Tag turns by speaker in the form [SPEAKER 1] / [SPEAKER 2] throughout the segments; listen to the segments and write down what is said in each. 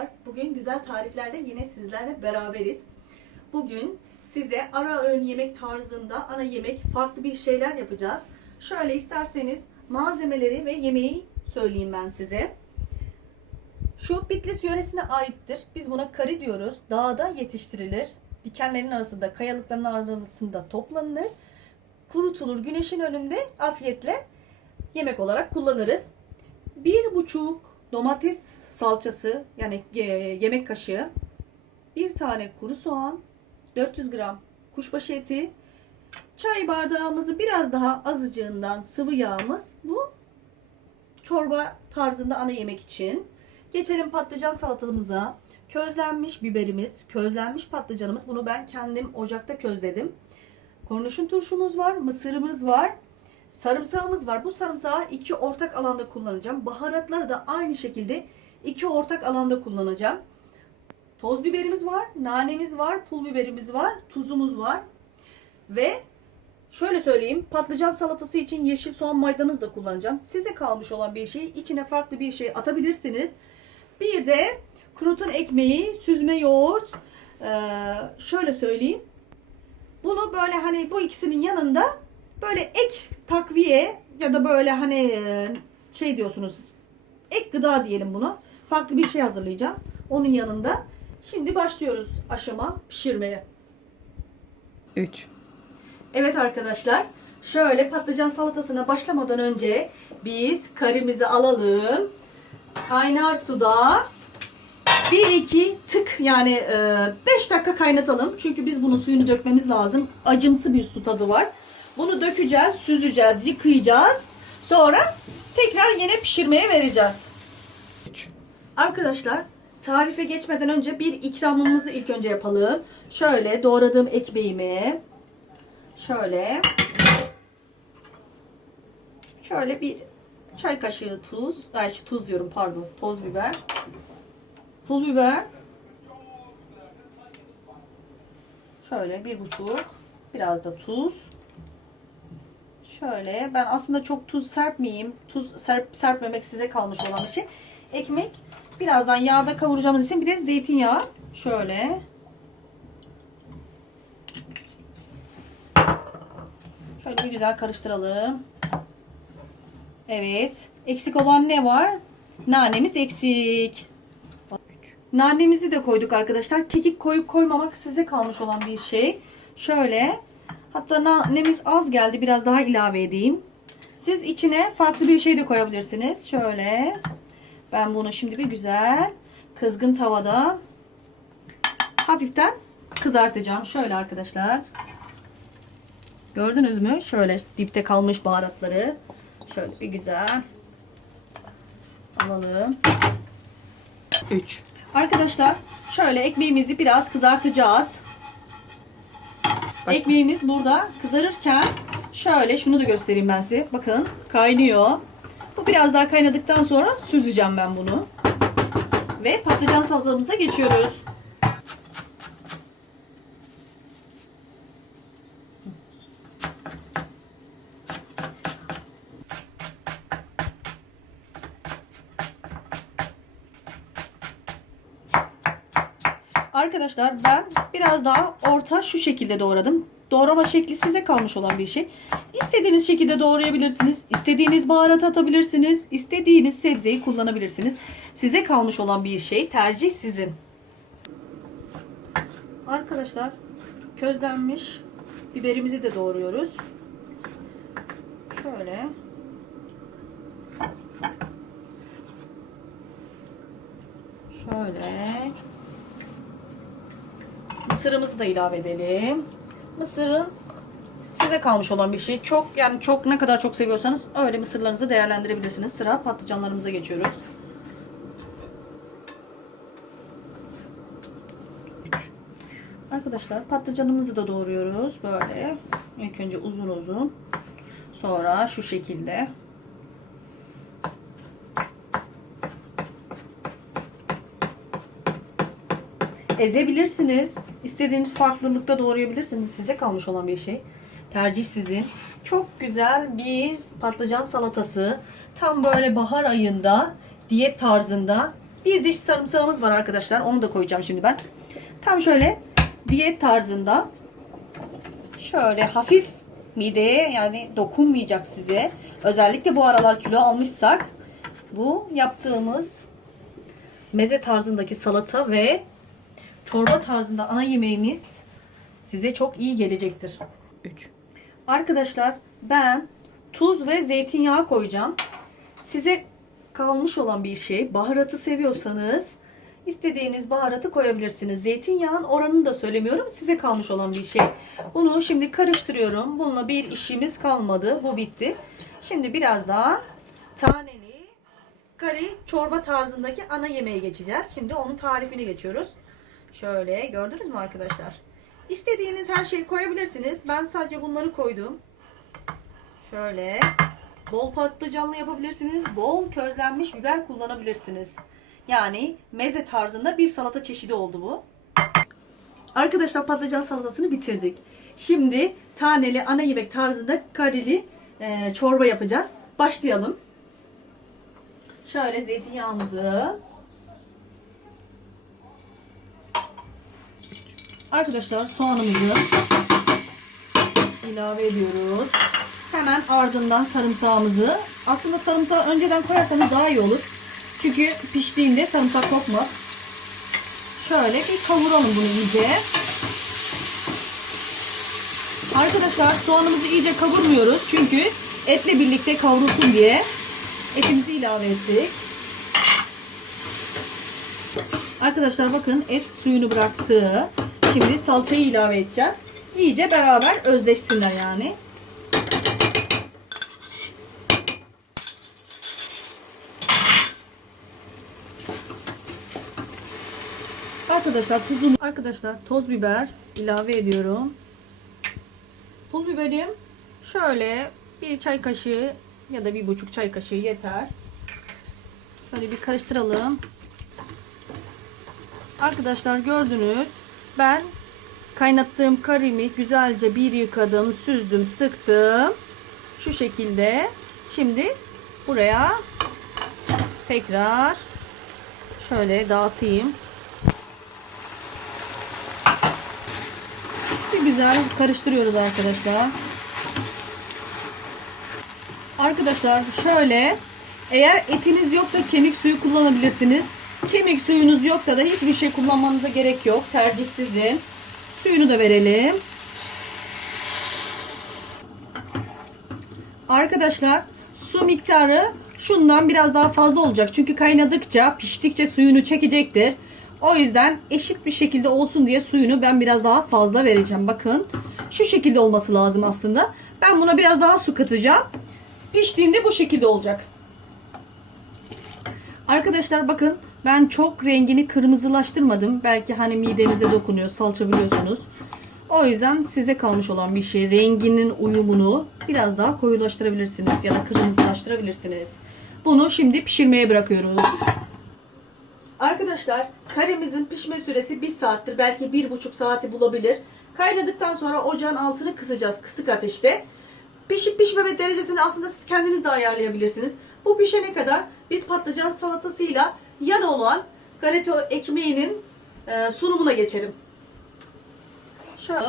[SPEAKER 1] arkadaşlar. Bugün güzel tariflerde yine sizlerle beraberiz. Bugün size ara öğün yemek tarzında ana yemek farklı bir şeyler yapacağız. Şöyle isterseniz malzemeleri ve yemeği söyleyeyim ben size. Şu Bitlis yöresine aittir. Biz buna kari diyoruz. Dağda yetiştirilir. Dikenlerin arasında, kayalıkların arasında toplanır. Kurutulur. Güneşin önünde afiyetle yemek olarak kullanırız. Bir buçuk domates salçası yani e, yemek kaşığı, bir tane kuru soğan, 400 gram kuşbaşı eti, çay bardağımızı biraz daha azıcığından sıvı yağımız. Bu çorba tarzında ana yemek için. Geçelim patlıcan salatamıza. Közlenmiş biberimiz, közlenmiş patlıcanımız. Bunu ben kendim ocakta közledim. Kornişon turşumuz var, mısırımız var. Sarımsağımız var. Bu sarımsağı iki ortak alanda kullanacağım. Baharatları da aynı şekilde iki ortak alanda kullanacağım. Toz biberimiz var, nanemiz var, pul biberimiz var, tuzumuz var. Ve şöyle söyleyeyim, patlıcan salatası için yeşil soğan maydanoz da kullanacağım. Size kalmış olan bir şey, içine farklı bir şey atabilirsiniz. Bir de krutun ekmeği, süzme yoğurt, ee, şöyle söyleyeyim. Bunu böyle hani bu ikisinin yanında böyle ek takviye ya da böyle hani e, şey diyorsunuz ek gıda diyelim bunu. Farklı bir şey hazırlayacağım. Onun yanında. Şimdi başlıyoruz aşama pişirmeye.
[SPEAKER 2] 3.
[SPEAKER 1] Evet arkadaşlar. Şöyle patlıcan salatasına başlamadan önce biz karimizi alalım. Kaynar suda 1-2 tık yani 5 dakika kaynatalım. Çünkü biz bunun suyunu dökmemiz lazım. Acımsı bir su tadı var. Bunu dökeceğiz, süzeceğiz, yıkayacağız. Sonra tekrar yine pişirmeye vereceğiz.
[SPEAKER 2] 3.
[SPEAKER 1] Arkadaşlar tarife geçmeden önce bir ikramımızı ilk önce yapalım. Şöyle doğradığım ekmeğimi şöyle şöyle bir çay kaşığı tuz, ay şey, tuz diyorum pardon, toz biber, pul biber, şöyle bir buçuk, biraz da tuz. Şöyle ben aslında çok tuz serpmeyeyim. Tuz serp, serpmemek size kalmış olan bir şey. Ekmek birazdan yağda kavuracağımız için bir de zeytinyağı. Şöyle. Şöyle bir güzel karıştıralım. Evet. Eksik olan ne var? Nanemiz eksik. Nanemizi de koyduk arkadaşlar. Kekik koyup koymamak size kalmış olan bir şey. Şöyle. Hatta nanemiz az geldi. Biraz daha ilave edeyim. Siz içine farklı bir şey de koyabilirsiniz. Şöyle. Ben bunu şimdi bir güzel kızgın tavada hafiften kızartacağım. Şöyle arkadaşlar. Gördünüz mü? Şöyle dipte kalmış baharatları. Şöyle bir güzel alalım.
[SPEAKER 2] 3.
[SPEAKER 1] Arkadaşlar şöyle ekmeğimizi biraz kızartacağız.
[SPEAKER 2] Başla.
[SPEAKER 1] Ekmeğimiz burada kızarırken şöyle şunu da göstereyim ben size. Bakın kaynıyor. Biraz daha kaynadıktan sonra süzeceğim ben bunu. Ve patlıcan salatamıza geçiyoruz. Arkadaşlar ben biraz daha orta şu şekilde doğradım. Doğrama şekli size kalmış olan bir şey. İstediğiniz şekilde doğrayabilirsiniz. İstediğiniz baharat atabilirsiniz. İstediğiniz sebzeyi kullanabilirsiniz. Size kalmış olan bir şey. Tercih sizin. Arkadaşlar közlenmiş biberimizi de doğruyoruz. Şöyle. Şöyle. Mısırımızı da ilave edelim. Mısırın size kalmış olan bir şey. Çok yani çok ne kadar çok seviyorsanız öyle mısırlarınızı değerlendirebilirsiniz. Sıra patlıcanlarımıza geçiyoruz. Arkadaşlar patlıcanımızı da doğruyoruz böyle. İlk önce uzun uzun. Sonra şu şekilde. ezebilirsiniz. İstediğiniz farklılıkta doğrayabilirsiniz. Size kalmış olan bir şey. Tercih sizin. Çok güzel bir patlıcan salatası. Tam böyle bahar ayında diyet tarzında Bir diş sarımsağımız var arkadaşlar. Onu da koyacağım şimdi ben. Tam şöyle diyet tarzında. Şöyle hafif mideye yani dokunmayacak size. Özellikle bu aralar kilo almışsak bu yaptığımız meze tarzındaki salata ve çorba tarzında ana yemeğimiz size çok iyi gelecektir.
[SPEAKER 2] 3.
[SPEAKER 1] Arkadaşlar ben tuz ve zeytinyağı koyacağım. Size kalmış olan bir şey. Baharatı seviyorsanız istediğiniz baharatı koyabilirsiniz. Zeytinyağın oranını da söylemiyorum. Size kalmış olan bir şey. Bunu şimdi karıştırıyorum. Bununla bir işimiz kalmadı. Bu bitti. Şimdi birazdan taneli kari çorba tarzındaki ana yemeğe geçeceğiz. Şimdi onun tarifini geçiyoruz. Şöyle gördünüz mü arkadaşlar? İstediğiniz her şeyi koyabilirsiniz. Ben sadece bunları koydum. Şöyle bol patlıcanlı yapabilirsiniz. Bol közlenmiş biber kullanabilirsiniz. Yani meze tarzında bir salata çeşidi oldu bu. Arkadaşlar patlıcan salatasını bitirdik. Şimdi taneli ana yemek tarzında karili e, çorba yapacağız. Başlayalım. Şöyle zeytinyağımızı Arkadaşlar soğanımızı ilave ediyoruz. Hemen ardından sarımsağımızı. Aslında sarımsağı önceden koyarsanız daha iyi olur. Çünkü piştiğinde sarımsak kokmaz. Şöyle bir kavuralım bunu iyice. Arkadaşlar soğanımızı iyice kavurmuyoruz. Çünkü etle birlikte kavrulsun diye etimizi ilave ettik. Arkadaşlar bakın et suyunu bıraktı. Şimdi salçayı ilave edeceğiz. İyice beraber özleşsinler yani. Arkadaşlar tuzunu arkadaşlar toz biber ilave ediyorum. Pul biberim şöyle bir çay kaşığı ya da bir buçuk çay kaşığı yeter. Şöyle bir karıştıralım. Arkadaşlar gördünüz. Ben kaynattığım karimi güzelce bir yıkadım, süzdüm, sıktım. Şu şekilde. Şimdi buraya tekrar şöyle dağıtayım. Bir güzel karıştırıyoruz arkadaşlar. Arkadaşlar şöyle eğer etiniz yoksa kemik suyu kullanabilirsiniz. Kemik suyunuz yoksa da hiçbir şey kullanmanıza gerek yok. Tercih sizin. Suyunu da verelim. Arkadaşlar su miktarı şundan biraz daha fazla olacak. Çünkü kaynadıkça, piştikçe suyunu çekecektir. O yüzden eşit bir şekilde olsun diye suyunu ben biraz daha fazla vereceğim. Bakın şu şekilde olması lazım aslında. Ben buna biraz daha su katacağım. Piştiğinde bu şekilde olacak. Arkadaşlar bakın ben çok rengini kırmızılaştırmadım. Belki hani midenize dokunuyor salça biliyorsunuz. O yüzden size kalmış olan bir şey. Renginin uyumunu biraz daha koyulaştırabilirsiniz ya da kırmızılaştırabilirsiniz. Bunu şimdi pişirmeye bırakıyoruz. Arkadaşlar karemizin pişme süresi 1 saattir. Belki 1,5 saati bulabilir. Kaynadıktan sonra ocağın altını kısacağız kısık ateşte. Pişip pişmeme derecesini aslında siz kendiniz de ayarlayabilirsiniz. Bu pişene kadar biz patlıcan salatasıyla yan olan galeta ekmeğinin e, sunumuna geçelim. Şöyle.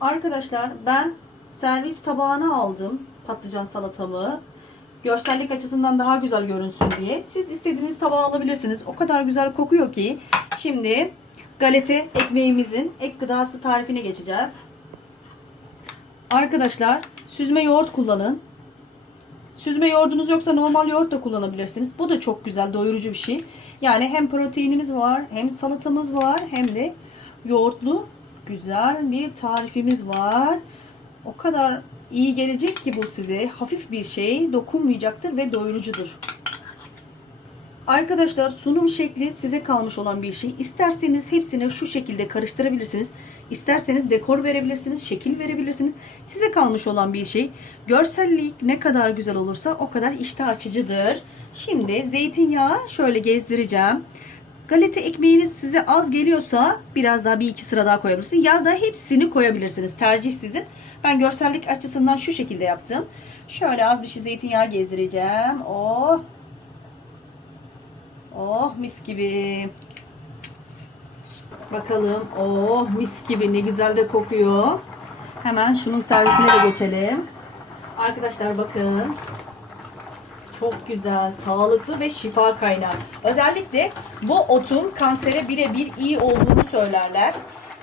[SPEAKER 1] Arkadaşlar ben servis tabağına aldım patlıcan salatamı. Görsellik açısından daha güzel görünsün diye. Siz istediğiniz tabağa alabilirsiniz. O kadar güzel kokuyor ki. Şimdi galete ekmeğimizin ek gıdası tarifine geçeceğiz. Arkadaşlar süzme yoğurt kullanın. Süzme yoğurdunuz yoksa normal yoğurt da kullanabilirsiniz. Bu da çok güzel doyurucu bir şey. Yani hem proteinimiz var hem salatamız var hem de yoğurtlu güzel bir tarifimiz var. O kadar iyi gelecek ki bu size. Hafif bir şey dokunmayacaktır ve doyurucudur. Arkadaşlar sunum şekli size kalmış olan bir şey. İsterseniz hepsini şu şekilde karıştırabilirsiniz. İsterseniz dekor verebilirsiniz, şekil verebilirsiniz. Size kalmış olan bir şey. Görsellik ne kadar güzel olursa o kadar iştah açıcıdır. Şimdi zeytinyağı şöyle gezdireceğim. Galeta ekmeğiniz size az geliyorsa biraz daha bir iki sıra daha koyabilirsiniz. Ya da hepsini koyabilirsiniz. Tercih sizin. Ben görsellik açısından şu şekilde yaptım. Şöyle az bir şey zeytinyağı gezdireceğim. Oh. Oh mis gibi. Bakalım. Oh mis gibi ne güzel de kokuyor. Hemen şunun servisine de geçelim. Arkadaşlar bakın. Çok güzel, sağlıklı ve şifa kaynağı. Özellikle bu otun kansere birebir iyi olduğunu söylerler.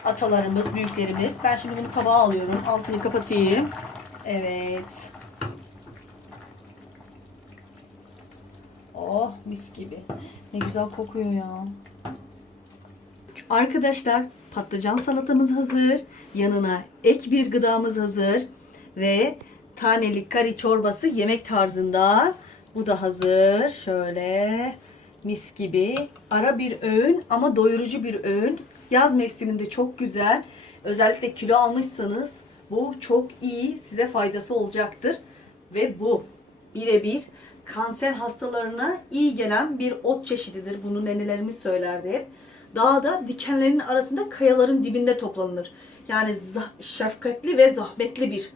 [SPEAKER 1] Atalarımız, büyüklerimiz. Ben şimdi bunu kabağa alıyorum. Altını kapatayım. Evet. Oh mis gibi. Ne güzel kokuyor ya. Arkadaşlar patlıcan salatamız hazır. Yanına ek bir gıdamız hazır. Ve taneli kari çorbası yemek tarzında. Bu da hazır. Şöyle mis gibi. Ara bir öğün ama doyurucu bir öğün. Yaz mevsiminde çok güzel. Özellikle kilo almışsanız bu çok iyi. Size faydası olacaktır. Ve bu birebir kanser hastalarına iyi gelen bir ot çeşididir. Bunu nenelerimiz söylerdi hep. Dağda dikenlerin arasında kayaların dibinde toplanır. Yani şefkatli ve zahmetli bir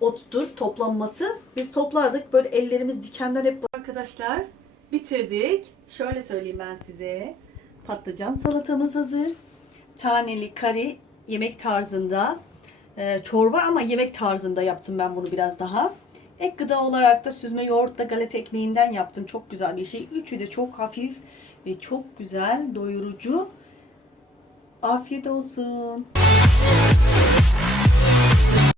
[SPEAKER 1] ottur toplanması. Biz toplardık böyle ellerimiz dikenden hep arkadaşlar bitirdik. Şöyle söyleyeyim ben size. Patlıcan salatamız hazır. Taneli kari yemek tarzında. Ee, çorba ama yemek tarzında yaptım ben bunu biraz daha. Ek gıda olarak da süzme yoğurtla galeta ekmeğinden yaptım. Çok güzel bir şey. Üçü de çok hafif ve çok güzel, doyurucu. Afiyet olsun.